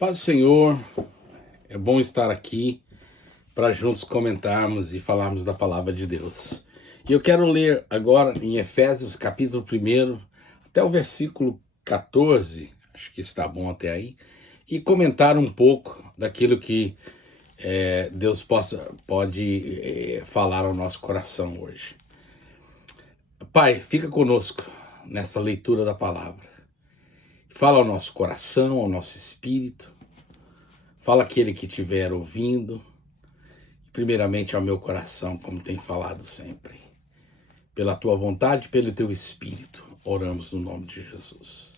Paz do Senhor, é bom estar aqui para juntos comentarmos e falarmos da palavra de Deus. E eu quero ler agora em Efésios capítulo 1, até o versículo 14, acho que está bom até aí, e comentar um pouco daquilo que Deus pode falar ao nosso coração hoje. Pai, fica conosco nessa leitura da palavra. Fala ao nosso coração, ao nosso espírito. Fala aquele que estiver ouvindo, primeiramente ao meu coração, como tem falado sempre. Pela tua vontade, pelo teu espírito, oramos no nome de Jesus.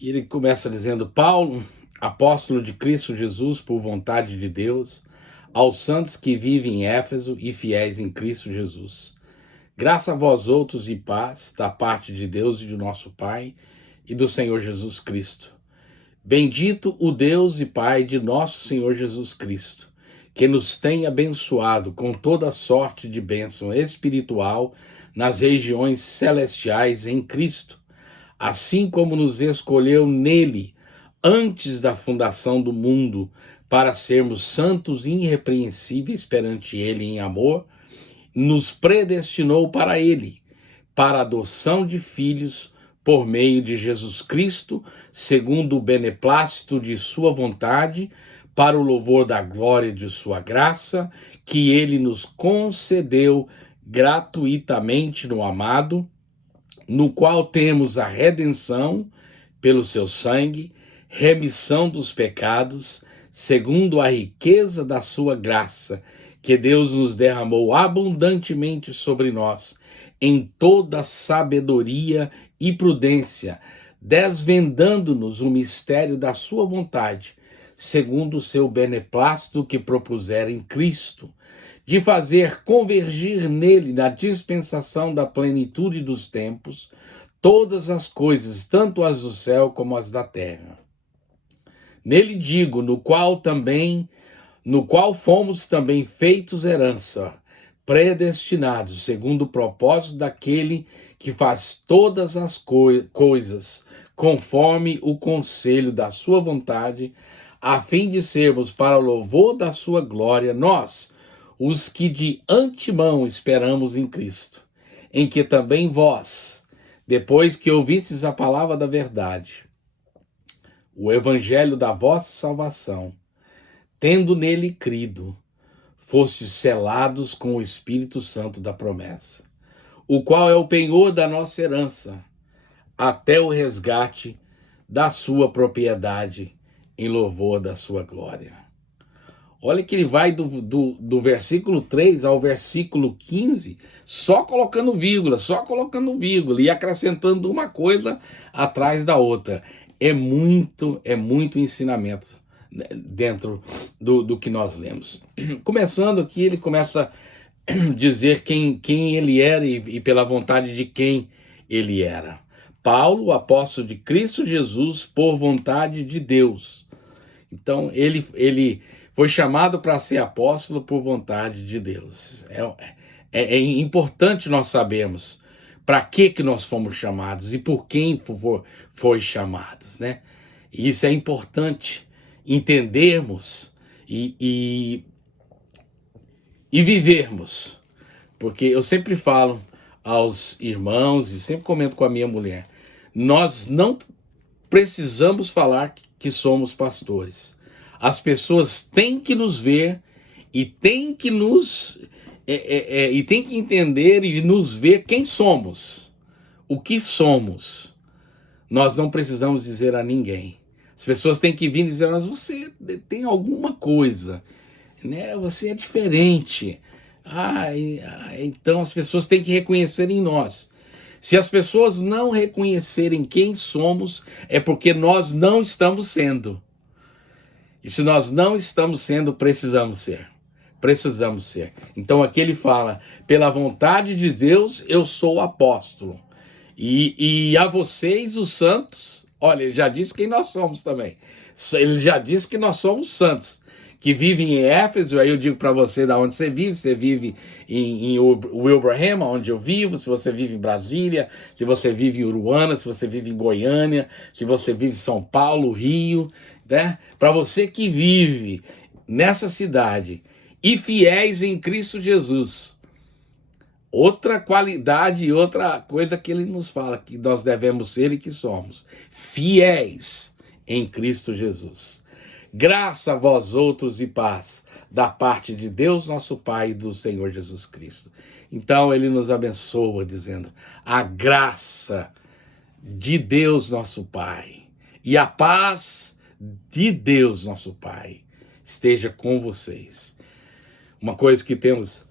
E ele começa dizendo: Paulo, apóstolo de Cristo Jesus, por vontade de Deus, aos santos que vivem em Éfeso e fiéis em Cristo Jesus. Graça a vós outros e paz da parte de Deus e de nosso Pai e do Senhor Jesus Cristo. Bendito o Deus e Pai de nosso Senhor Jesus Cristo, que nos tem abençoado com toda sorte de bênção espiritual nas regiões celestiais em Cristo, assim como nos escolheu nele antes da fundação do mundo, para sermos santos e irrepreensíveis perante ele em amor, nos predestinou para ele, para a adoção de filhos por meio de Jesus Cristo, segundo o beneplácito de sua vontade, para o louvor da glória de sua graça, que ele nos concedeu gratuitamente no amado, no qual temos a redenção pelo seu sangue, remissão dos pecados, segundo a riqueza da sua graça, que Deus nos derramou abundantemente sobre nós, em toda sabedoria e prudência, desvendando-nos o mistério da sua vontade, segundo o seu beneplácito que propusera em Cristo, de fazer convergir nele, na dispensação da plenitude dos tempos, todas as coisas, tanto as do céu como as da terra. Nele digo, no qual fomos também feitos herança, predestinados, segundo o propósito daquele que faz todas as coisas, conforme o conselho da sua vontade, a fim de sermos para o louvor da sua glória, nós, os que de antemão esperamos em Cristo, em que também vós, depois que ouvistes a palavra da verdade, o evangelho da vossa salvação, tendo nele crido, fostes selados com o Espírito Santo da promessa, o qual é o penhor da nossa herança, até o resgate da sua propriedade, em louvor da sua glória. Olha que ele vai do versículo 3 ao versículo 15, só colocando vírgula, e acrescentando uma coisa atrás da outra. É muito ensinamento dentro do que nós lemos. Começando aqui, ele começa a dizer quem ele era e pela vontade de quem ele era. Paulo, apóstolo de Cristo Jesus, por vontade de Deus. Então, ele foi chamado para ser apóstolo por vontade de Deus. É importante nós sabermos para que nós fomos chamados e por quem foi chamados, né? E isso é importante entendermos e vivermos, porque eu sempre falo aos irmãos e sempre comento com a minha mulher, nós não precisamos falar que somos pastores. As pessoas têm que nos ver e têm que e têm que entender e nos ver quem somos, o que somos. Nós não precisamos dizer a ninguém. As pessoas têm que vir dizer, mas você tem alguma coisa, né? Você é diferente. Então as pessoas têm que reconhecer em nós. Se as pessoas não reconhecerem quem somos, é porque nós não estamos sendo. E se nós não estamos sendo, precisamos ser. Precisamos ser. Então aqui ele fala, pela vontade de Deus, eu sou apóstolo. E a vocês, os santos, olha, ele já disse quem nós somos também. Ele já disse que nós somos santos, que vivem em Éfeso. Aí eu digo para você de onde você vive em Wilbraham, onde eu vivo, se você vive em Brasília, se você vive em Uruana, se você vive em Goiânia, se você vive em São Paulo, Rio. né? Para você que vive nessa cidade e fiéis em Cristo Jesus. Outra qualidade e outra coisa que ele nos fala que nós devemos ser e que somos fiéis em Cristo Jesus. Graça a vós outros e paz da parte de Deus nosso Pai e do Senhor Jesus Cristo. Então ele nos abençoa dizendo: a graça de Deus nosso Pai e a paz de Deus nosso Pai esteja com vocês. Uma coisa que temos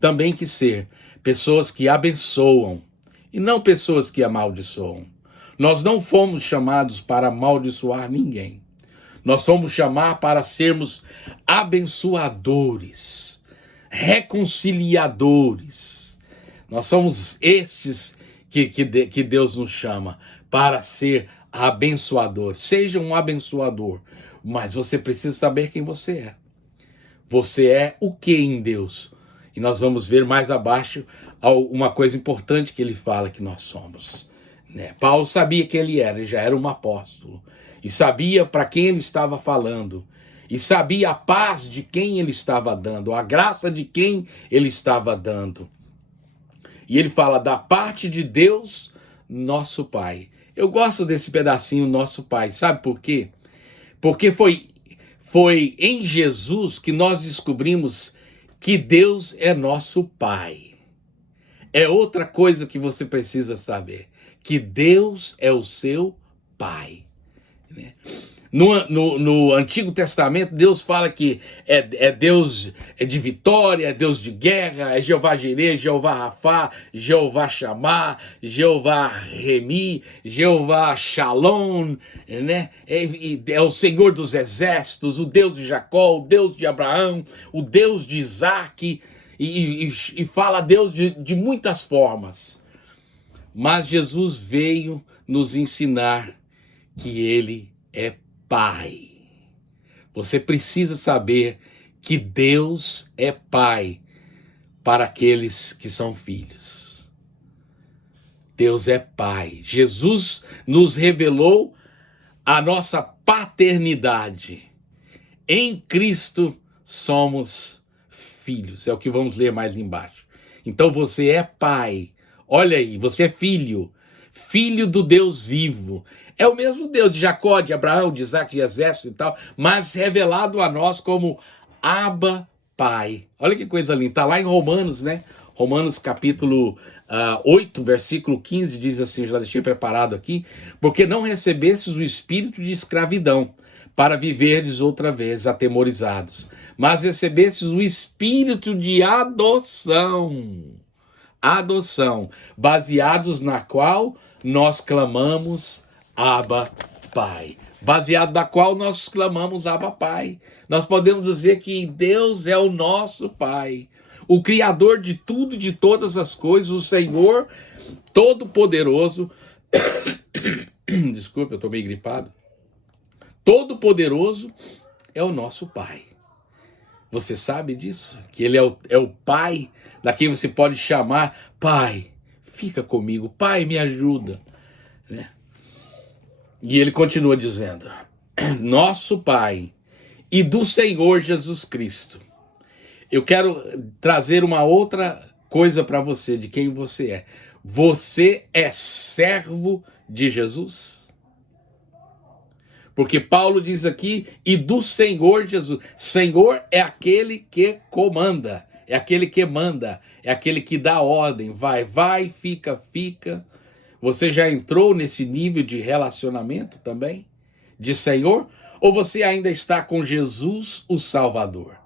também que ser pessoas que abençoam e não pessoas que amaldiçoam. Nós não fomos chamados para amaldiçoar ninguém. Nós fomos chamados para sermos abençoadores, reconciliadores. Nós somos esses que Deus nos chama para ser abençoador. Seja um abençoador, mas você precisa saber quem você é. Você é o que em Deus? E nós vamos ver mais abaixo uma coisa importante que ele fala que nós somos. Né? Paulo sabia quem ele já era um apóstolo. E sabia para quem ele estava falando. E sabia a paz de quem ele estava dando, a graça de quem ele estava dando. E ele fala da parte de Deus, nosso Pai. Eu gosto desse pedacinho, nosso Pai. Sabe por quê? Porque foi em Jesus que nós descobrimos que Deus é nosso Pai. É outra coisa que você precisa saber, que Deus é o seu Pai. Né? No Antigo Testamento, Deus fala que é Deus de vitória, é Deus de guerra, é Jeová Jireh, Jeová Rafá, Jeová Shammah, Jeová Remi, Jeová Shalom, né? É o Senhor dos exércitos, o Deus de Jacó, o Deus de Abraão, o Deus de Isaac, e fala Deus de muitas formas. Mas Jesus veio nos ensinar que ele é Pai. Você precisa saber que Deus é Pai para aqueles que são filhos. Deus é Pai. Jesus nos revelou a nossa paternidade. Em Cristo somos filhos. É o que vamos ler mais embaixo. Então você é pai. Olha aí, você é filho. Filho do Deus vivo. É o mesmo Deus de Jacó, de Abraão, de Isaac, de exército e tal, mas revelado a nós como Abba Pai. Olha que coisa linda. Está lá em Romanos, né? Romanos capítulo 8, versículo 15, diz assim, já deixei preparado aqui: porque não recebestes o espírito de escravidão, para viverdes outra vez atemorizados, mas recebestes o espírito de adoção, baseados na qual nós clamamos Abba Pai. Baseado na qual nós clamamos Abba Pai. Nós podemos dizer que Deus é o nosso Pai, o Criador de tudo e de todas as coisas, o Senhor Todo-Poderoso. Desculpa, eu estou meio gripado. Todo-Poderoso é o nosso Pai. Você sabe disso? Que Ele é o Pai da quem você pode chamar Pai. Fica comigo, Pai, me ajuda. Né? E ele continua dizendo: nosso Pai e do Senhor Jesus Cristo. Eu quero trazer uma outra coisa para você, de quem você é. Você é servo de Jesus? Porque Paulo diz aqui, e do Senhor Jesus. Senhor é aquele que comanda, é aquele que manda, é aquele que dá ordem. Vai, fica. Você já entrou nesse nível de relacionamento também? De Senhor? Ou você ainda está com Jesus, o Salvador?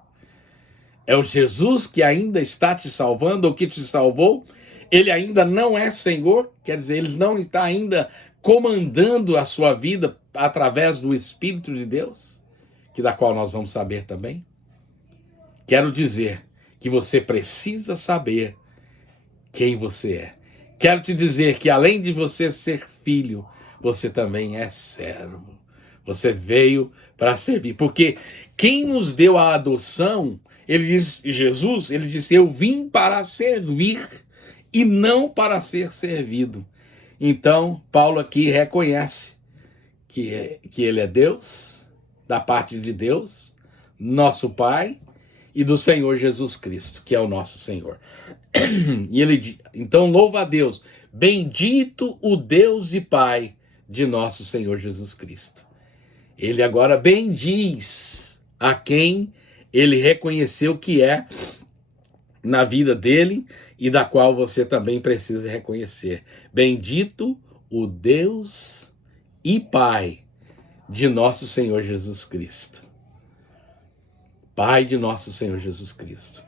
É o Jesus que ainda está te salvando, ou que te salvou? Ele ainda não é Senhor? Quer dizer, ele não está ainda comandando a sua vida através do Espírito de Deus? Que da qual nós vamos saber também? Quero dizer que você precisa saber quem você é. Quero te dizer que além de você ser filho, você também é servo. Você veio para servir. Porque quem nos deu a adoção, ele diz, Jesus, ele disse: eu vim para servir e não para ser servido. Então, Paulo aqui reconhece que ele é Deus, da parte de Deus, nosso Pai, e do Senhor Jesus Cristo, que é o nosso Senhor. E ele, então, louva a Deus, bendito o Deus e Pai de nosso Senhor Jesus Cristo. Ele agora bendiz a quem ele reconheceu que é na vida dele e da qual você também precisa reconhecer. Bendito o Deus e Pai de nosso Senhor Jesus Cristo. Pai de nosso Senhor Jesus Cristo.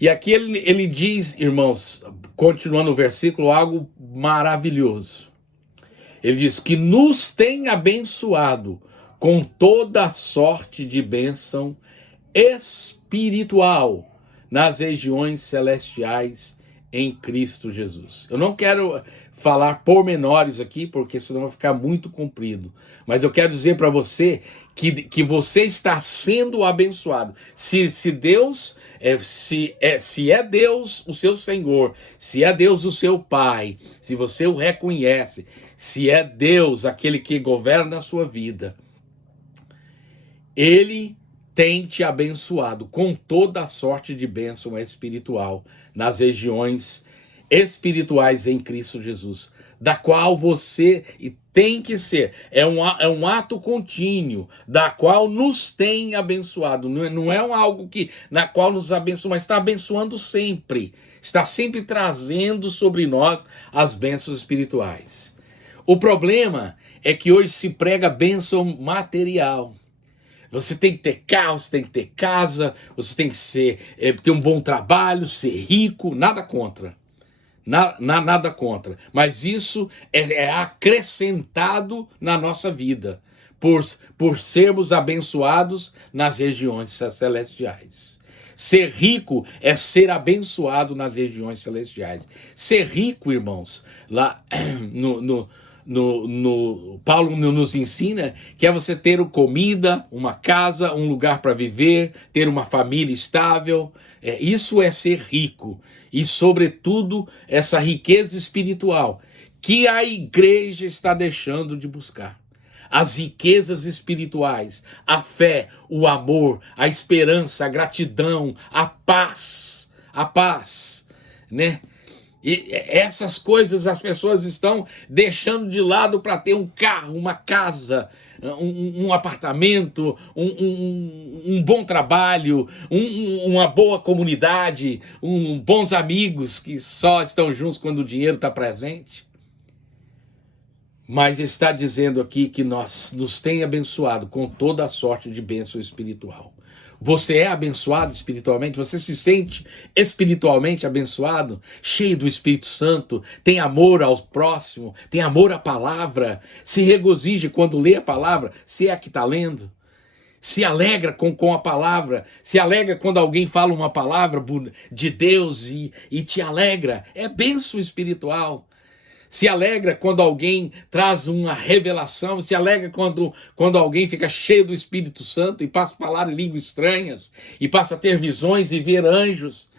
E aqui ele diz, irmãos, continuando o versículo, algo maravilhoso. Ele diz que nos tem abençoado com toda sorte de bênção espiritual nas regiões celestiais em Cristo Jesus. Eu não quero falar pormenores aqui, porque senão vai ficar muito comprido. Mas eu quero dizer para você que você está sendo abençoado. Se Deus, se é Deus o seu Senhor, se é Deus o seu Pai, se você o reconhece, se é Deus aquele que governa a sua vida, Ele tem te abençoado com toda a sorte de bênção espiritual nas regiões espirituais em Cristo Jesus, da qual você tem que ser. É um ato contínuo, da qual nos tem abençoado. Não é algo na qual nos abençoa, mas está abençoando sempre. Está sempre trazendo sobre nós as bênçãos espirituais. O problema é que hoje se prega bênção material. Você tem que ter carro, você tem que ter casa, você tem que ter um bom trabalho, ser rico, nada contra. Nada contra. Mas isso é acrescentado na nossa vida, por sermos abençoados nas regiões celestiais. Ser rico é ser abençoado nas regiões celestiais. Ser rico, irmãos, lá Paulo nos ensina que é você ter comida, uma casa, um lugar para viver, ter uma família estável. Isso é ser rico. E, sobretudo, essa riqueza espiritual que a igreja está deixando de buscar. As riquezas espirituais, a fé, o amor, a esperança, a gratidão, a paz, né? E essas coisas as pessoas estão deixando de lado para ter um carro, uma casa, um apartamento, um bom trabalho, uma boa comunidade, bons amigos que só estão juntos quando o dinheiro está presente. Mas está dizendo aqui que nos tem abençoado com toda a sorte de bênção espiritual. Você é abençoado espiritualmente? Você se sente espiritualmente abençoado? Cheio do Espírito Santo? Tem amor ao próximo? Tem amor à palavra? Se regozije quando lê a palavra? Se é que está lendo? Se alegra com a palavra? Se alegra quando alguém fala uma palavra de Deus e te alegra? É bênção espiritual. Se alegra quando alguém traz uma revelação, se alegra quando alguém fica cheio do Espírito Santo e passa a falar em línguas estranhas, e passa a ter visões e ver anjos,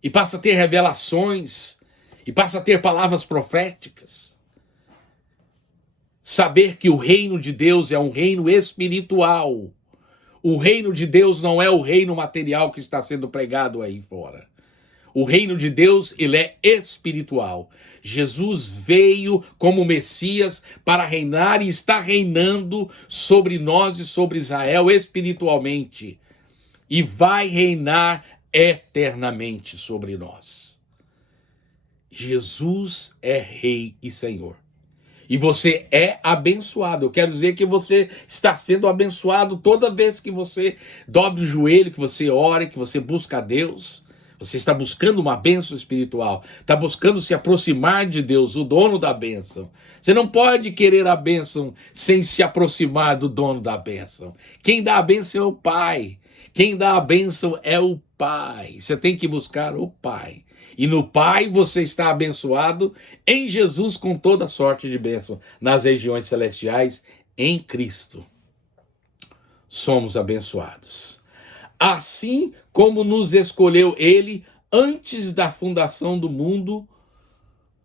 e passa a ter revelações, e passa a ter palavras proféticas. Saber que o reino de Deus é um reino espiritual. O reino de Deus não é o reino material que está sendo pregado aí fora. O reino de Deus, ele é espiritual. Jesus veio como Messias para reinar e está reinando sobre nós e sobre Israel espiritualmente. E vai reinar eternamente sobre nós. Jesus é Rei e Senhor. E você é abençoado. Eu quero dizer que você está sendo abençoado toda vez que você dobre o joelho, que você ore, que você busca a Deus. Você está buscando uma bênção espiritual, está buscando se aproximar de Deus, o dono da bênção. Você não pode querer a bênção sem se aproximar do dono da bênção. Quem dá a bênção é o Pai. Quem dá a bênção é o Pai. Você tem que buscar o Pai. E no Pai você está abençoado em Jesus com toda sorte de bênção nas regiões celestiais em Cristo. Somos abençoados. Assim como nos escolheu Ele antes da fundação do mundo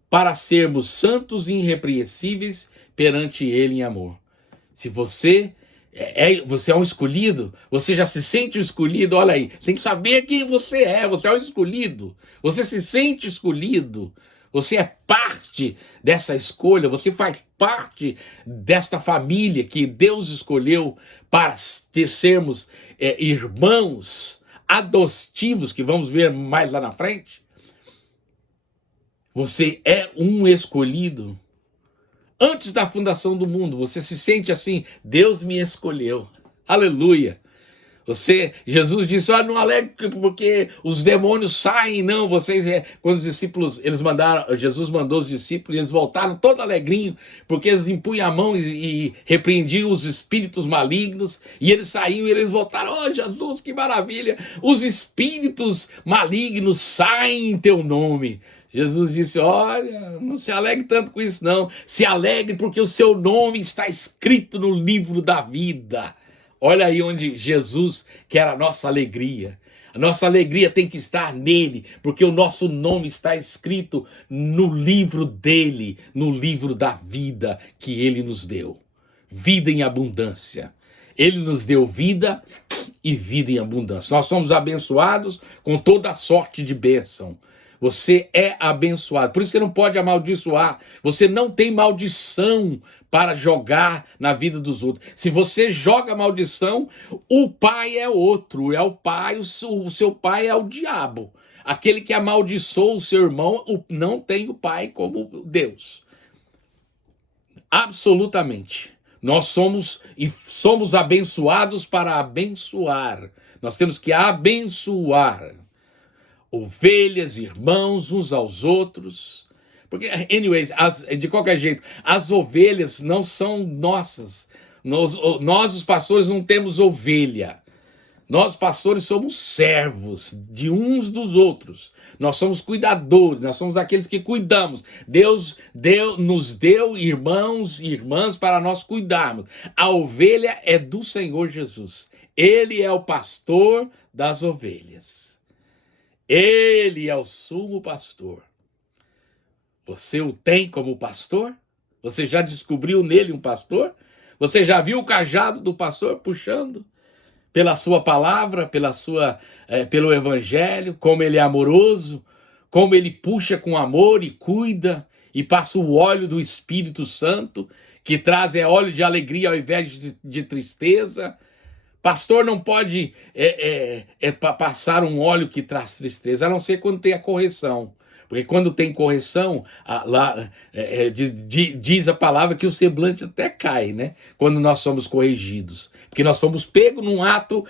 para sermos santos e irrepreensíveis perante Ele em amor. Se você você é um escolhido, você já se sente um escolhido, olha aí, tem que saber quem você é um escolhido, você se sente escolhido, você é parte dessa escolha, você faz parte desta família que Deus escolheu para sermos irmãos adotivos, que vamos ver mais lá na frente. Você é um escolhido. Antes da fundação do mundo, você se sente assim, Deus me escolheu. Aleluia. Jesus disse, não alegre porque os demônios saem, não. Quando os discípulos, Jesus mandou os discípulos, e eles voltaram todo alegrinho, porque eles impunham a mão e repreendiam os espíritos malignos, e eles saíam e eles voltaram, Jesus, que maravilha, os espíritos malignos saem em teu nome. Jesus disse, olha, não se alegre tanto com isso não, se alegre porque o seu nome está escrito no livro da vida. Olha aí onde Jesus quer a nossa alegria. A nossa alegria tem que estar nele, porque o nosso nome está escrito no livro dele, no livro da vida que ele nos deu. Vida em abundância. Ele nos deu vida e vida em abundância. Nós somos abençoados com toda a sorte de bênção. Você é abençoado. Por isso você não pode amaldiçoar. Você não tem maldição para jogar na vida dos outros. Se você joga maldição, o pai é outro. É o pai, o seu pai é o diabo. Aquele que amaldiçoou o seu irmão não tem o pai como Deus. Absolutamente. Nós somos abençoados para abençoar. Nós temos que abençoar ovelhas, irmãos, uns aos outros. Porque, anyways, de qualquer jeito, as ovelhas não são nossas. Nós, os pastores, não temos ovelha. Nós, pastores, somos servos de uns dos outros. Nós somos cuidadores, nós somos aqueles que cuidamos. Deus nos deu irmãos e irmãs para nós cuidarmos. A ovelha é do Senhor Jesus. Ele é o pastor das ovelhas. Ele é o sumo pastor. Você o tem como pastor? Você já descobriu nele um pastor? Você já viu o cajado do pastor puxando? Pela sua palavra, pelo evangelho, como ele é amoroso, como ele puxa com amor e cuida, e passa o óleo do Espírito Santo, que traz óleo de alegria ao invés de tristeza. Pastor não pode passar um óleo que traz tristeza, a não ser quando tem a correção. Porque quando tem correção, diz a palavra que o semblante até cai, né? Quando nós somos corrigidos. Porque nós somos pegos num ato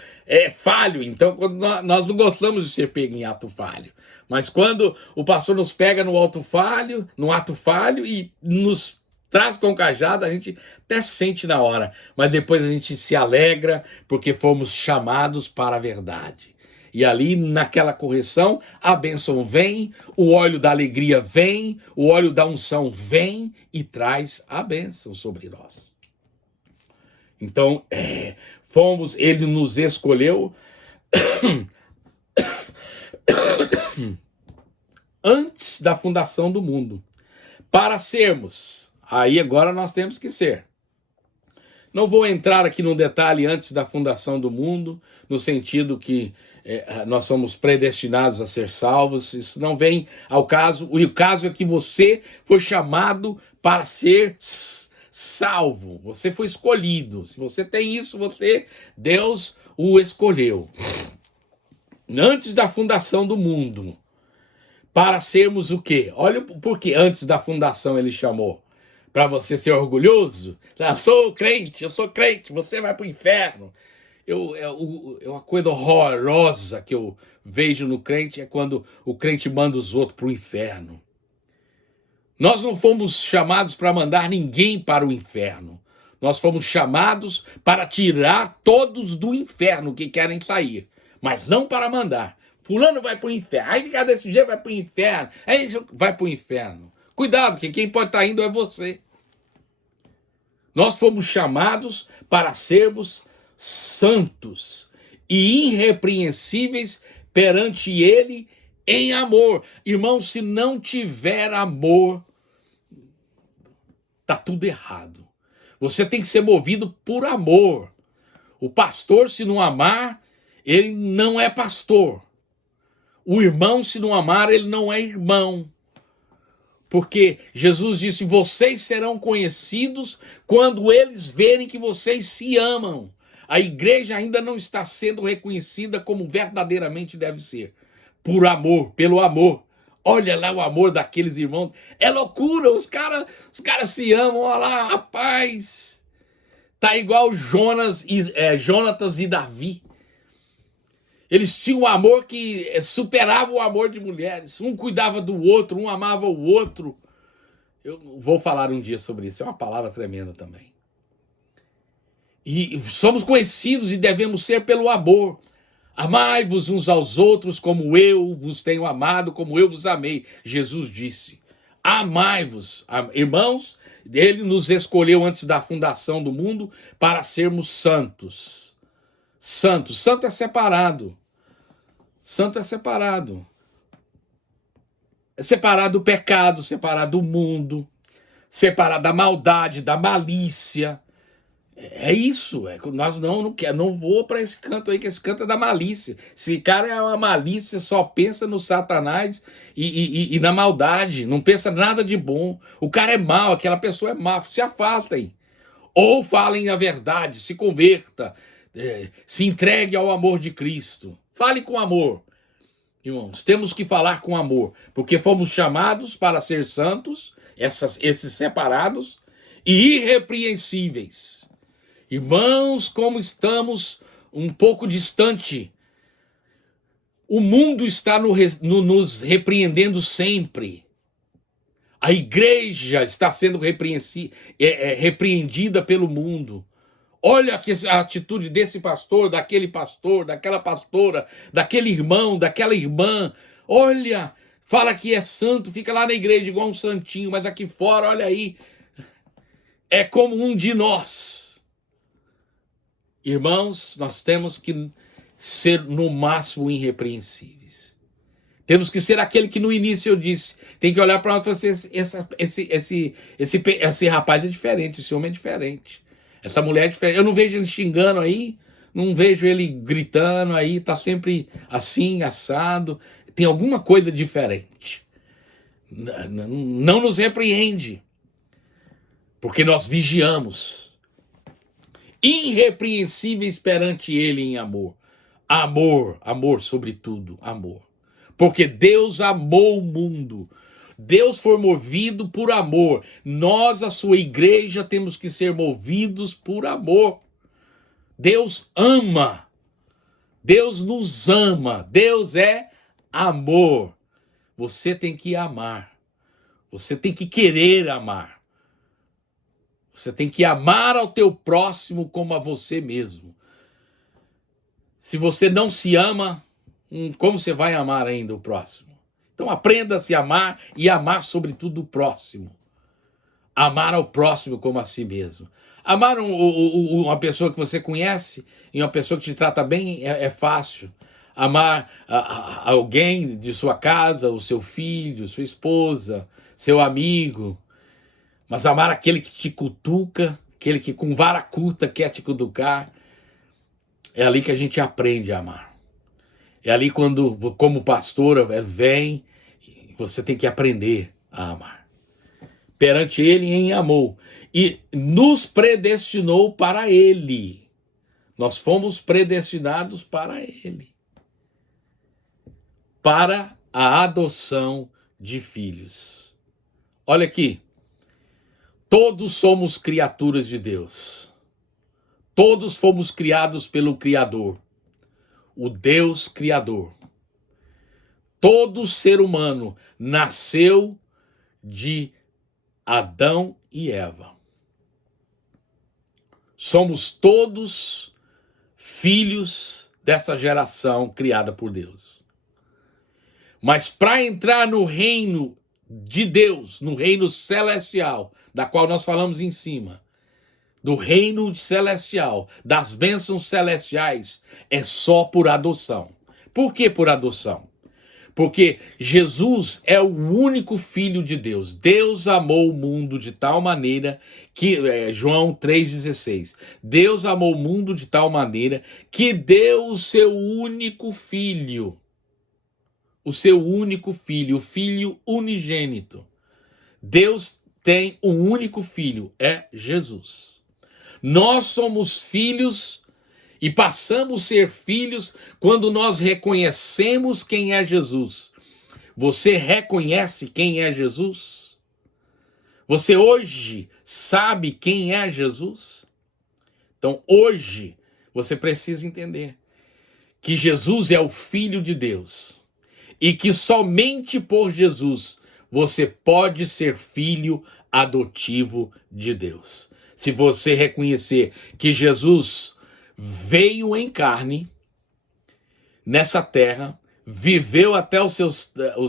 falho. Então, quando nós não gostamos de ser pegos em ato falho. Mas quando o pastor nos pega no ato falho e nos traz com o cajado, a gente até sente na hora. Mas depois a gente se alegra porque fomos chamados para a verdade. E ali, naquela correção, a bênção vem, o óleo da alegria vem, o óleo da unção vem e traz a bênção sobre nós. Então, ele nos escolheu antes da fundação do mundo, para sermos. Aí agora nós temos que ser. Não vou entrar aqui no detalhe antes da fundação do mundo, no sentido que nós somos predestinados a ser salvos. Isso não vem ao caso. O caso é que você foi chamado para ser salvo. Você foi escolhido. Se você tem isso, Deus o escolheu. Antes da fundação do mundo. Para sermos o quê? Olha por que antes da fundação ele chamou. Para você ser orgulhoso? Eu sou crente, você vai para o inferno. Uma coisa horrorosa que eu vejo no crente é quando o crente manda os outros para o inferno. Nós não fomos chamados para mandar ninguém para o inferno. Nós fomos chamados para tirar todos do inferno que querem sair, mas não para mandar. Fulano vai para o inferno, aí ficar desse jeito vai para o inferno, aí vai para o inferno. Cuidado, que quem pode estar indo é você. Nós fomos chamados para sermos santos e irrepreensíveis perante ele em amor. Irmão, se não tiver amor, tá tudo errado. Você tem que ser movido por amor. O pastor, se não amar, ele não é pastor. O irmão, se não amar, ele não é irmão. Porque Jesus disse, vocês serão conhecidos quando eles verem que vocês se amam. A igreja ainda não está sendo reconhecida como verdadeiramente deve ser. Por amor, pelo amor. Olha lá o amor daqueles irmãos. É loucura, os caras se amam, olha lá, rapaz. Tá igual Jonatas e Davi. Eles tinham um amor que superava o amor de mulheres. Um cuidava do outro, um amava o outro. Eu vou falar um dia sobre isso, é uma palavra tremenda também. E somos conhecidos e devemos ser pelo amor. Amai-vos uns aos outros como eu vos tenho amado, como eu vos amei. Jesus disse, amai-vos. Irmãos, ele nos escolheu antes da fundação do mundo para sermos santos. Santo é separado. Santo é separado. É separado do pecado, separado do mundo, separado da maldade, da malícia. É isso. Nós não vou para esse canto aí, que esse canto é da malícia. Esse cara é uma malícia, só pensa no Satanás e na maldade, não pensa nada de bom. O cara é mau, aquela pessoa é má, se afastem. Ou falem a verdade, se converta, se entregue ao amor de Cristo. Fale com amor. Irmãos, temos que falar com amor, porque fomos chamados para ser santos, esses separados e irrepreensíveis. Irmãos, como estamos um pouco distante, o mundo está nos repreendendo sempre. A igreja está sendo repreendida pelo mundo. Olha a atitude desse pastor, daquela pastora, daquele irmão, daquela irmã. Olha, fala que é santo, fica lá na igreja igual um santinho, mas aqui fora, olha aí, é como um de nós. Irmãos, nós temos que ser no máximo irrepreensíveis. Temos que ser aquele que no início eu disse, tem que olhar para nós e falar assim, esse rapaz é diferente, esse homem é diferente. Essa mulher é diferente. Eu não vejo ele xingando aí, não vejo ele gritando aí, tá sempre assim, assado. Tem alguma coisa diferente. Não nos repreende, porque nós vigiamos. Irrepreensíveis perante ele em amor. Amor sobre tudo, amor. Porque Deus amou o mundo. Deus foi movido por amor. Nós, a sua igreja, temos que ser movidos por amor. Deus ama. Deus nos ama. Deus é amor. Você tem que amar. Você tem que querer amar. Você tem que amar ao teu próximo como a você mesmo. Se você não se ama, como você vai amar ainda o próximo? Então aprenda a se amar e amar sobretudo o próximo. Amar ao próximo como a si mesmo. Amar uma pessoa que você conhece e uma pessoa que te trata bem é fácil. Amar alguém de sua casa, o seu filho, sua esposa, seu amigo. Mas amar aquele que te cutuca, aquele que com vara curta quer te cutucar, é ali que a gente aprende a amar. É ali quando, como pastora, vem, você tem que aprender a amar. Perante ele em amor. E nos predestinou para ele. Nós fomos predestinados para ele. Para a adoção de filhos. Olha aqui. Todos somos criaturas de Deus. Todos fomos criados pelo Criador. O Deus Criador. Todo ser humano nasceu de Adão e Eva. Somos todos filhos dessa geração criada por Deus. Mas para entrar no reino de Deus, no reino celestial, da qual nós falamos em cima, do reino celestial, das bênçãos celestiais, é só por adoção. Por que por adoção? Porque Jesus é o único Filho de Deus. Deus amou o mundo de tal maneira que, João 3,16, Deus amou o mundo de tal maneira que deu o seu único Filho, o Filho unigênito. Deus tem um único Filho, é Jesus. Nós somos filhos e passamos a ser filhos quando nós reconhecemos quem é Jesus. Você reconhece quem é Jesus? Você hoje sabe quem é Jesus? Então hoje você precisa entender que Jesus é o Filho de Deus e que somente por Jesus você pode ser filho adotivo de Deus. Se você reconhecer que Jesus veio em carne nessa terra, viveu até os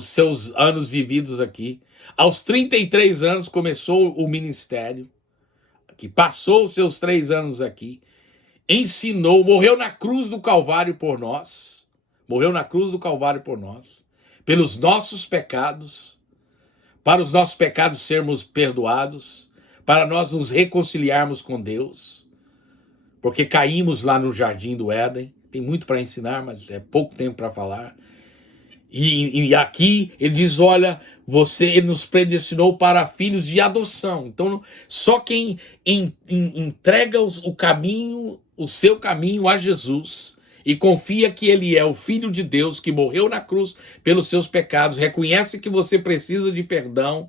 seus anos vividos aqui, aos 33 anos começou o ministério, que passou os seus 3 anos aqui, ensinou, morreu na cruz do Calvário por nós, pelos nossos pecados, para os nossos pecados sermos perdoados, para nós nos reconciliarmos com Deus, porque caímos lá no Jardim do Éden. Tem muito para ensinar, mas é pouco tempo para falar. E aqui ele diz, olha, ele nos predestinou para filhos de adoção. Então, só quem entrega o caminho, o seu caminho a Jesus, e confia que ele é o Filho de Deus, que morreu na cruz pelos seus pecados, reconhece que você precisa de perdão,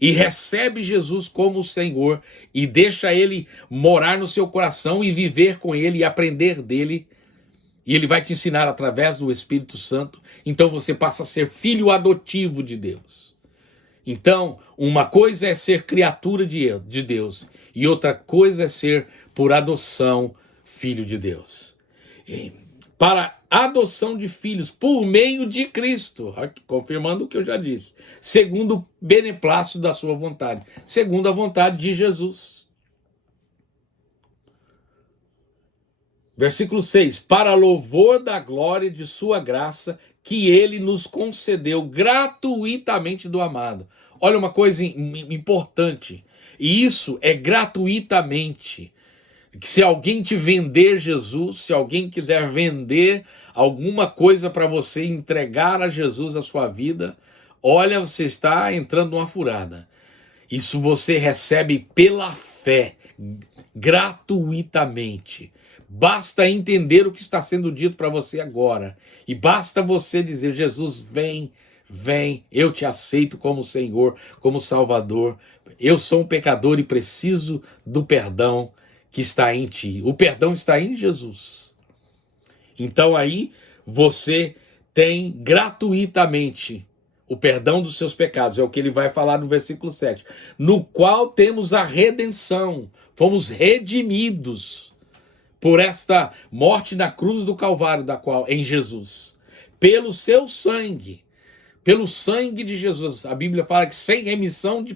e recebe Jesus como o Senhor, e deixa ele morar no seu coração, e viver com ele, e aprender dele, e ele vai te ensinar através do Espírito Santo. Então você passa a ser filho adotivo de Deus. Então, uma coisa é ser criatura de Deus, e outra coisa é ser, por adoção, filho de Deus. Para adoção de filhos por meio de Cristo, confirmando o que eu já disse, segundo o beneplácito da sua vontade, segundo a vontade de Jesus. Versículo 6, para louvor da glória de sua graça, que ele nos concedeu gratuitamente do amado. Olha uma coisa importante, e isso é gratuitamente. Que se alguém te vender Jesus, se alguém quiser vender alguma coisa para você entregar a Jesus a sua vida, olha, você está entrando numa furada. Isso você recebe pela fé, gratuitamente. Basta entender o que está sendo dito para você agora. E basta você dizer, Jesus, vem, eu te aceito como Senhor, como Salvador. Eu sou um pecador e preciso do perdão que está em ti. O perdão está em Jesus. Então aí você tem gratuitamente o perdão dos seus pecados. É o que ele vai falar no versículo 7. No qual temos a redenção. Fomos redimidos por esta morte na cruz do Calvário, da qual em Jesus. Pelo seu sangue. Pelo sangue de Jesus. A Bíblia fala que sem remissão de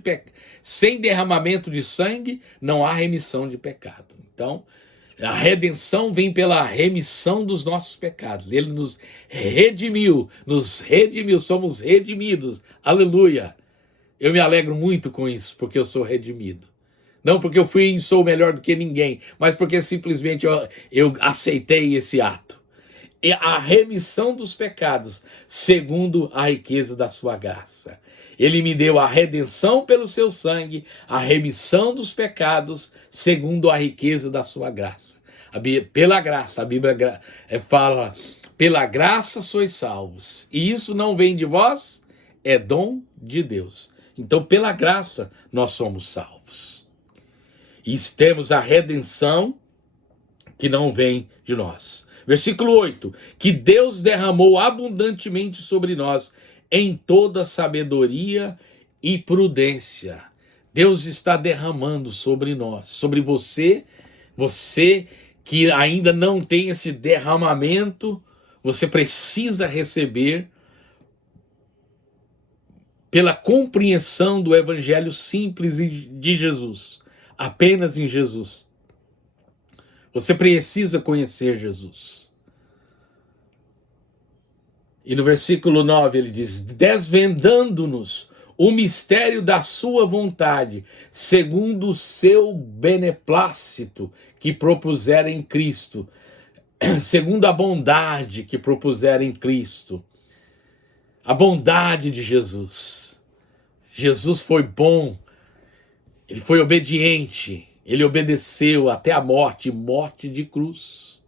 sem derramamento de sangue, não há remissão de pecado. Então, a redenção vem pela remissão dos nossos pecados. Ele nos redimiu, somos redimidos. Aleluia! Eu me alegro muito com isso, porque eu sou redimido. Não porque eu fui e sou melhor do que ninguém, mas porque simplesmente eu aceitei esse ato. E a remissão dos pecados, segundo a riqueza da sua graça. Ele me deu a redenção pelo seu sangue, a remissão dos pecados, segundo a riqueza da sua graça. Pela graça, a Bíblia fala, pela graça sois salvos. E isso não vem de vós, é dom de Deus. Então, pela graça, nós somos salvos. E temos a redenção que não vem de nós. Versículo 8, que Deus derramou abundantemente sobre nós em toda sabedoria e prudência. Deus está derramando sobre nós, sobre você que ainda não tem esse derramamento, você precisa receber pela compreensão do evangelho simples de Jesus, apenas em Jesus. Você precisa conhecer Jesus. E no versículo 9 ele diz: desvendando-nos o mistério da sua vontade, segundo o seu beneplácito que propusera em Cristo, segundo a bondade que propusera em Cristo, a bondade de Jesus. Jesus foi bom, ele foi obediente, ele obedeceu até a morte, morte de cruz.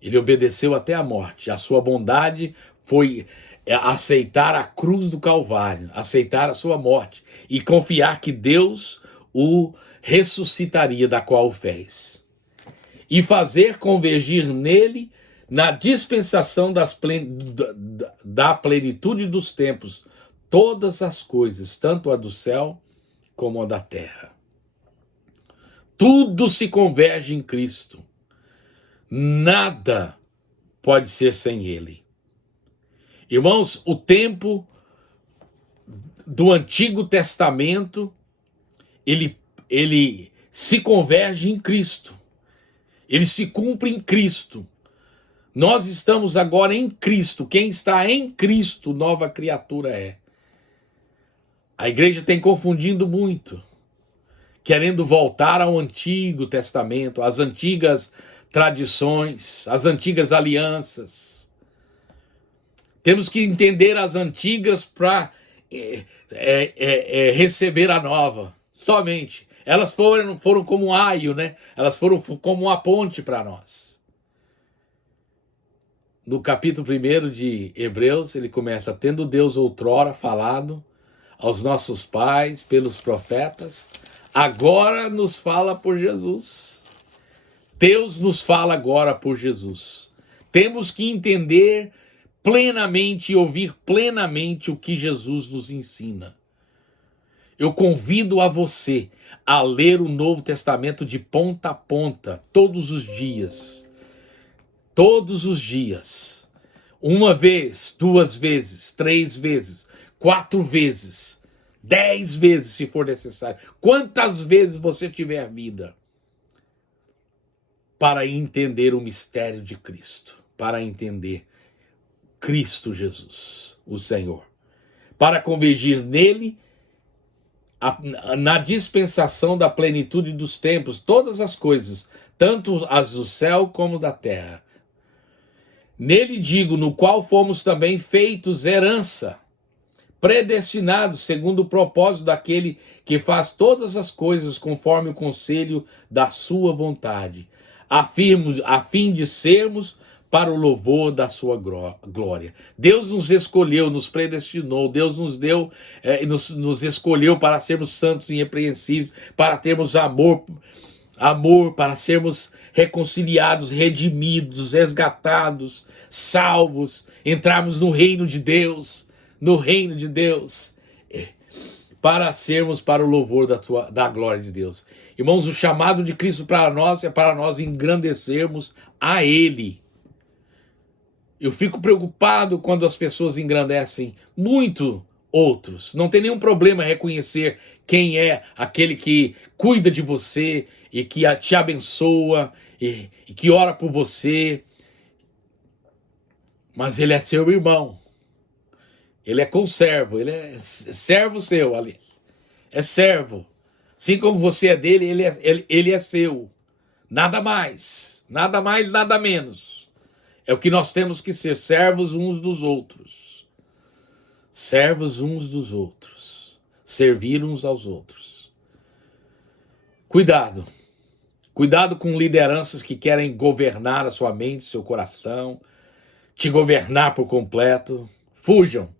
Ele obedeceu até a morte. A sua bondade foi aceitar a cruz do Calvário, aceitar a sua morte e confiar que Deus o ressuscitaria, da qual o fez. E fazer convergir nele, na dispensação da plenitude dos tempos, todas as coisas, tanto a do céu como a da terra. Tudo se converge em Cristo. Nada pode ser sem ele. Irmãos, o tempo do Antigo Testamento, ele se converge em Cristo. Ele se cumpre em Cristo. Nós estamos agora em Cristo. Quem está em Cristo, nova criatura é. A igreja tem confundindo muito, querendo voltar ao Antigo Testamento, às antigas tradições, as antigas alianças. Temos que entender as antigas para receber a nova. Somente. Elas foram como um aio, né? Elas foram como uma ponte para nós. No capítulo 1 de Hebreus, ele começa: tendo Deus outrora falado aos nossos pais pelos profetas, agora nos fala por Jesus. Deus nos fala agora por Jesus. Temos que entender plenamente e ouvir plenamente o que Jesus nos ensina. Eu convido a você a ler o Novo Testamento de ponta a ponta, todos os dias. Todos os dias. Uma vez, 2 vezes, 3 vezes, 4 vezes, 10 vezes, se for necessário. Quantas vezes você tiver vida, para entender o mistério de Cristo, para entender Cristo Jesus, o Senhor, para convergir nele, na dispensação da plenitude dos tempos, todas as coisas, tanto as do céu como da terra. Nele digo, no qual fomos também feitos herança, predestinados segundo o propósito daquele que faz todas as coisas conforme o conselho da sua vontade, a fim de sermos para o louvor da sua glória. Deus nos escolheu, nos predestinou, Deus nos deu, nos escolheu para sermos santos e irrepreensíveis, para termos amor, para sermos reconciliados, redimidos, resgatados, salvos, entrarmos no reino de Deus, para sermos para o louvor da glória de Deus. Irmãos, o chamado de Cristo para nós é para nós engrandecermos a Ele. Eu fico preocupado quando as pessoas engrandecem muito outros. Não tem nenhum problema reconhecer quem é aquele que cuida de você e que te abençoa e que ora por você. Mas ele é seu irmão. Ele é conservo, ele é servo seu ali. É servo. Assim como você é dele, ele é seu. Nada mais, nada menos. É o que nós temos que ser, servos uns dos outros. Servos uns dos outros. Servir uns aos outros. Cuidado. Cuidado com lideranças que querem governar a sua mente, seu coração, te governar por completo. Fujam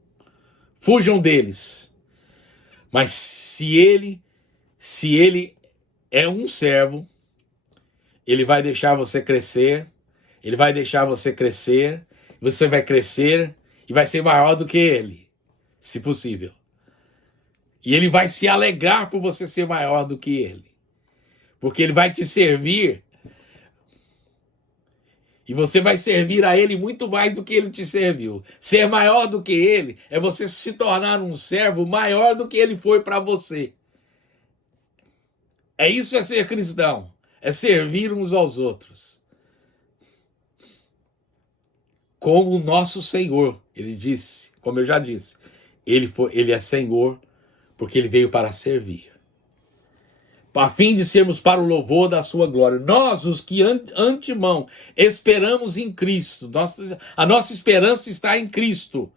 deles. Mas se ele é um servo, ele vai deixar você crescer, você vai crescer e vai ser maior do que ele, se possível. E ele vai se alegrar por você ser maior do que ele, porque ele vai te servir e você vai servir a ele muito mais do que ele te serviu. Ser maior do que ele é você se tornar um servo maior do que ele foi para você. Isso é ser cristão. É servir uns aos outros. como o nosso Senhor. Ele disse, como eu já disse, ele é Senhor porque ele veio para servir, a fim de sermos para o louvor da sua glória. Nós, os que antemão esperamos em Cristo, a nossa esperança está em Cristo,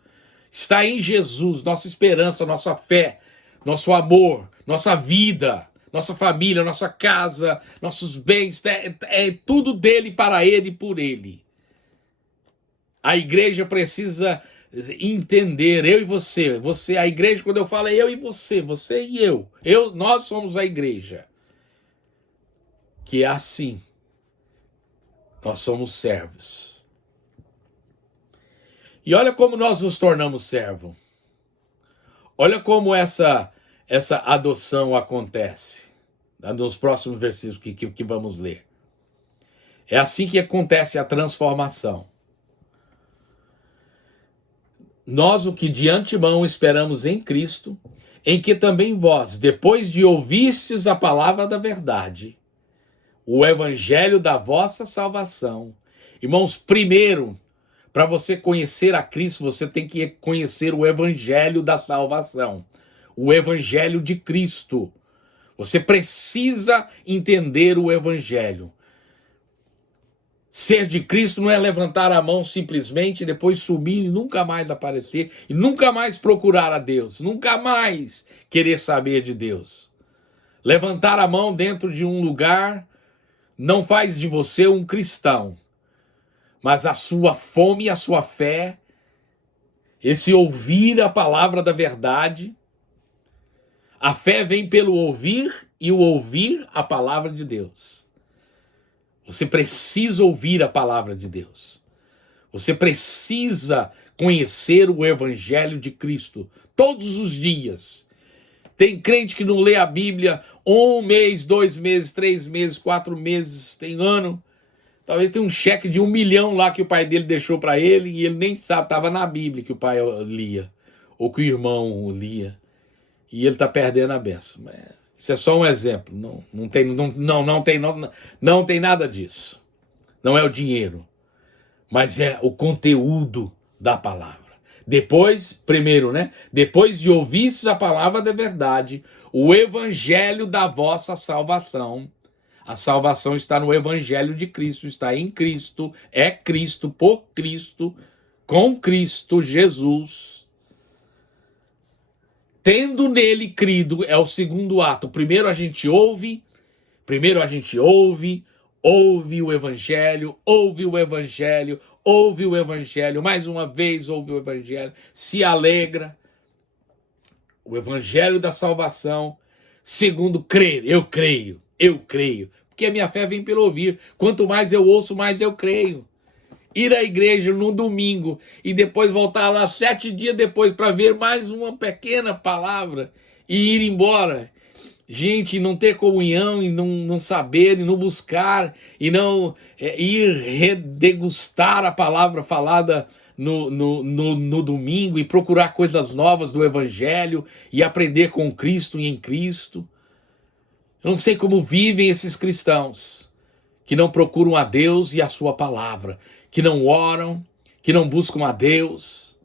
está em Jesus, nossa esperança, nossa fé, nosso amor, nossa vida, nossa família, nossa casa, nossos bens, é tudo dele, para ele e por ele. A igreja precisa entender, eu e você, a igreja, quando eu falo é eu e você e eu, nós somos a igreja, que é assim, nós somos servos. E olha como nós nos tornamos servos. Olha como essa adoção acontece, nos próximos versículos que vamos ler. É assim que acontece a transformação. Nós, o que de antemão esperamos em Cristo, em que também vós, depois de ouvistes a palavra da verdade, o evangelho da vossa salvação. Irmãos, primeiro, para você conhecer a Cristo, você tem que conhecer o evangelho da salvação, o evangelho de Cristo. Você precisa entender o evangelho. Ser de Cristo não é levantar a mão simplesmente, depois sumir e nunca mais aparecer, e nunca mais procurar a Deus, nunca mais querer saber de Deus. Levantar a mão dentro de um lugar não faz de você um cristão, mas a sua fome e a sua fé, esse ouvir a palavra da verdade, a fé vem pelo ouvir e o ouvir a palavra de Deus. Você precisa ouvir a palavra de Deus. Você precisa conhecer o evangelho de Cristo todos os dias. Tem crente que não lê a Bíblia 1 mês, 2 meses, 3 meses, 4 meses, tem ano. Talvez tenha um cheque de 1 milhão lá que o pai dele deixou para ele e ele nem sabe, estava na Bíblia que o pai lia, ou que o irmão lia. E ele está perdendo a bênção. Isso é só um exemplo. Não tem nada disso. Não é o dinheiro, mas é o conteúdo da palavra. Primeiro, depois de ouvistes a palavra da verdade, o evangelho da vossa salvação. A salvação está no evangelho de Cristo, está em Cristo, é Cristo, por Cristo, com Cristo Jesus. Tendo nele crido, é o segundo ato. Primeiro a gente ouve o evangelho, ouve o evangelho, mais uma vez ouve o evangelho, se alegra. O evangelho da salvação. Segundo, crer, eu creio, porque a minha fé vem pelo ouvir. Quanto mais eu ouço, mais eu creio. Ir à igreja no domingo e depois voltar lá 7 dias depois para ver mais uma pequena palavra e ir embora. Gente, não ter comunhão e não saber, e não buscar, e não ir redegustar a palavra falada no domingo e procurar coisas novas do evangelho e aprender com Cristo e em Cristo. Eu não sei como vivem esses cristãos que não procuram a Deus e a sua palavra, que não oram, que não buscam a Deus,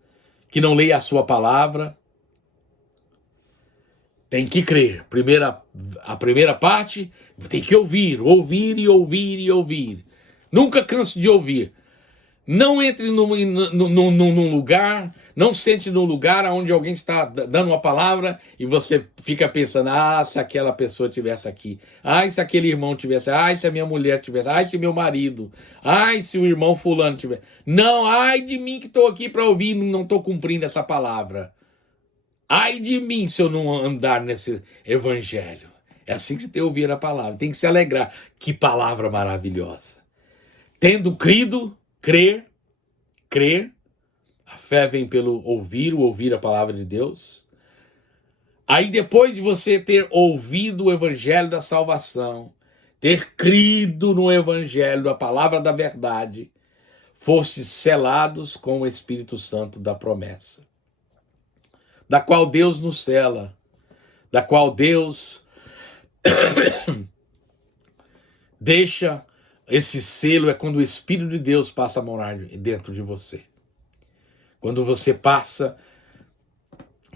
que não leem a sua palavra. Tem que crer. A primeira parte, tem que ouvir. Nunca canse de ouvir. Não entre num lugar, não sente num lugar onde alguém está dando uma palavra e você fica pensando, se aquela pessoa estivesse aqui, se aquele irmão estivesse, se a minha mulher estivesse, se meu marido, se o irmão fulano estivesse. Não, ai de mim que estou aqui para ouvir e não estou cumprindo essa palavra. Ai de mim se eu não andar nesse evangelho. É assim que você tem que ouvir a palavra, tem que se alegrar. Que palavra maravilhosa. Tendo crido, crer. A fé vem pelo ouvir a palavra de Deus. Aí depois de você ter ouvido o evangelho da salvação, ter crido no evangelho, a palavra da verdade, fostes selados com o Espírito Santo da promessa, da qual Deus nos sela, da qual Deus deixa esse selo, é quando o Espírito de Deus passa a morar dentro de você. Quando você passa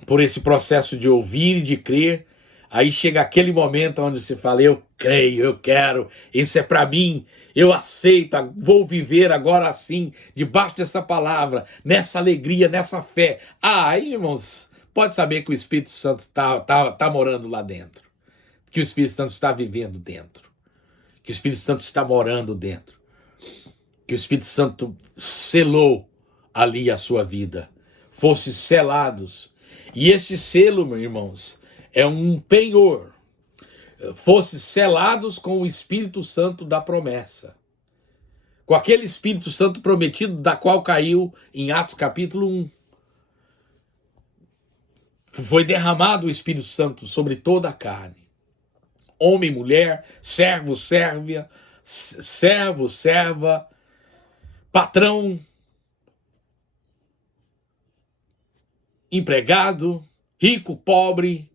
por esse processo de ouvir e de crer, aí chega aquele momento onde você fala, eu creio, eu quero, isso é para mim, eu aceito, vou viver agora assim, debaixo dessa palavra, nessa alegria, nessa fé. Aí, irmãos, pode saber que o Espírito Santo tá morando lá dentro, que o Espírito Santo está vivendo dentro, que o Espírito Santo está morando dentro, que o Espírito Santo selou ali a sua vida, fosse selados. E esse selo, meus irmãos, é um penhor. Fosse selados com o Espírito Santo da promessa. Com aquele Espírito Santo prometido, da qual caiu em Atos capítulo 1. Foi derramado o Espírito Santo sobre toda a carne. Homem, mulher, servo, serva, patrão, empregado, rico, pobre,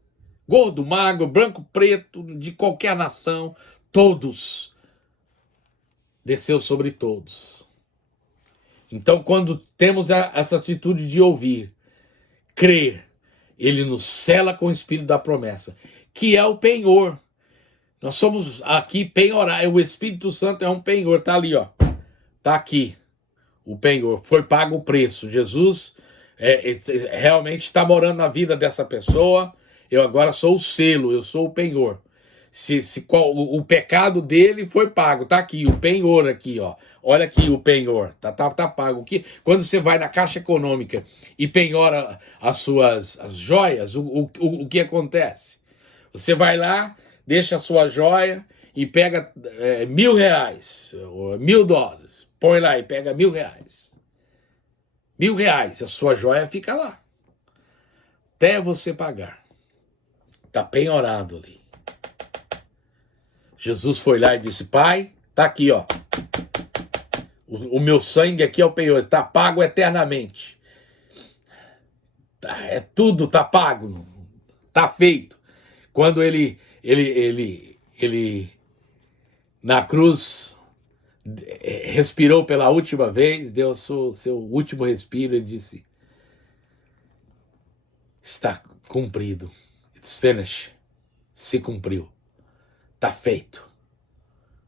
gordo, magro, branco, preto, de qualquer nação, todos. Desceu sobre todos. Então, quando temos essa atitude de ouvir, crer, ele nos sela com o Espírito da promessa, que é o penhor. Nós somos aqui penhorar, o Espírito Santo é um penhor, tá ali, ó. Tá aqui, o penhor, foi pago o preço. Jesus realmente está morando na vida dessa pessoa. Eu agora sou o selo, eu sou o penhor. O pecado dele foi pago, tá aqui, o penhor aqui, ó. Olha aqui o penhor, tá pago. Quando você vai na Caixa Econômica e penhora as joias, o que acontece? Você vai lá, deixa a sua joia e pega R$1.000, ou $1.000. Põe lá e pega R$1.000. R$1.000, a sua joia fica lá. Até você pagar. Tá penhorado ali. Jesus foi lá e disse, Pai, tá aqui, ó. O meu sangue aqui é o penhor, está pago eternamente. É tudo, tá pago, tá feito. Quando ele na cruz respirou pela última vez, deu o seu último respiro e disse, está cumprido. It's finished. Se cumpriu. Está feito.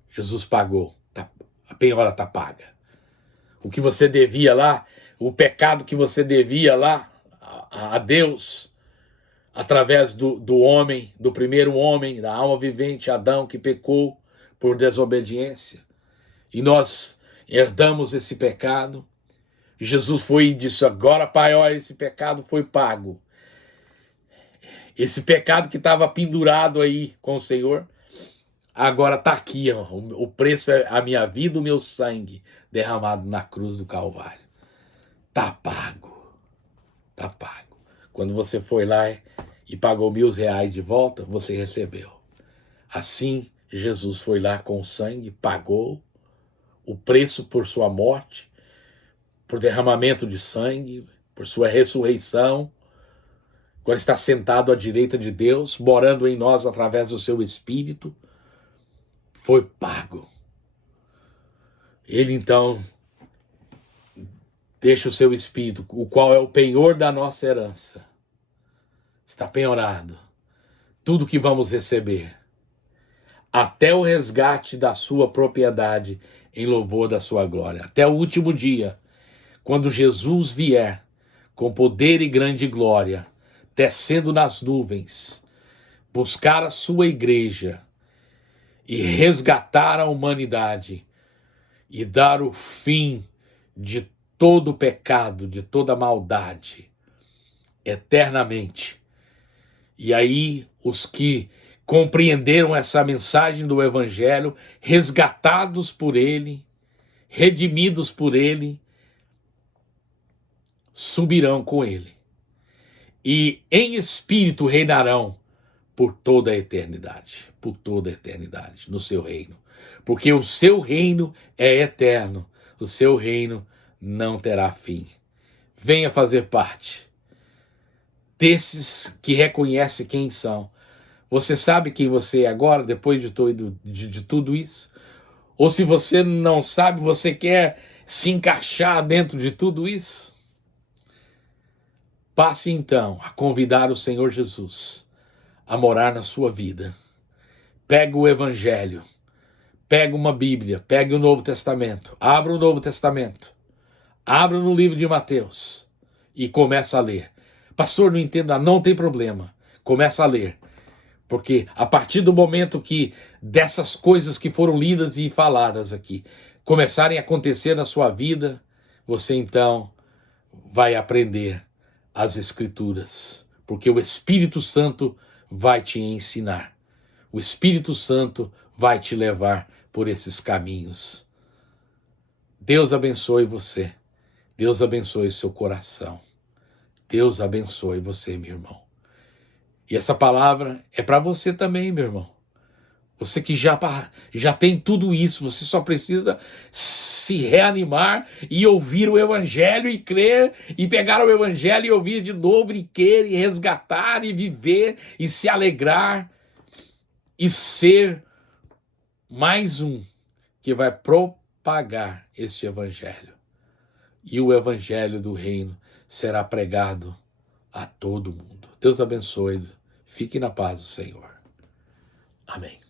Jesus pagou. A penhora está paga. O que você devia lá, o pecado que você devia lá a Deus, através do homem, do primeiro homem, da alma vivente, Adão, que pecou por desobediência. E nós herdamos esse pecado. Jesus foi e disse, agora, Pai, olha, esse pecado foi pago. Esse pecado que estava pendurado aí com o Senhor, agora está aqui, ó, o preço é a minha vida, o meu sangue derramado na cruz do Calvário. Tá pago. Tá pago. Quando você foi lá e pagou R$1.000 de volta, você recebeu. Assim, Jesus foi lá com o sangue, pagou o preço por sua morte, por derramamento de sangue, por sua ressurreição. Agora está sentado à direita de Deus, morando em nós através do seu Espírito. Foi pago. Ele, então, deixa o seu Espírito, o qual é o penhor da nossa herança. Está penhorado. Tudo que vamos receber. Até o resgate da sua propriedade em louvor da sua glória. Até o último dia, quando Jesus vier com poder e grande glória, descendo nas nuvens, buscar a sua igreja e resgatar a humanidade e dar o fim de todo o pecado, de toda a maldade, eternamente. E aí os que compreenderam essa mensagem do Evangelho, resgatados por ele, redimidos por ele, subirão com ele. E em espírito reinarão por toda a eternidade, no seu reino. Porque o seu reino é eterno, o seu reino não terá fim. Venha fazer parte desses que reconhecem quem são. Você sabe quem você é agora, depois de tudo isso? Ou se você não sabe, você quer se encaixar dentro de tudo isso? Passe então a convidar o Senhor Jesus a morar na sua vida. Pega o Evangelho, pega uma Bíblia, pega o Novo Testamento, abra o Novo Testamento, abra no livro de Mateus e começa a ler. Pastor, não entenda, não tem problema, começa a ler. Porque a partir do momento que dessas coisas que foram lidas e faladas aqui começarem a acontecer na sua vida, você então vai aprender as Escrituras. Porque o Espírito Santo vai te ensinar. O Espírito Santo vai te levar por esses caminhos. Deus abençoe você. Deus abençoe seu coração. Deus abençoe você, meu irmão. E essa palavra é para você também, meu irmão. Você que já tem tudo isso, você só precisa se reanimar e ouvir o Evangelho e crer, e pegar o Evangelho e ouvir de novo, e crer, e resgatar, e viver, e se alegrar, e ser mais um que vai propagar este Evangelho. E o Evangelho do Reino será pregado a todo mundo. Deus abençoe. Fique na paz do Senhor. Amém.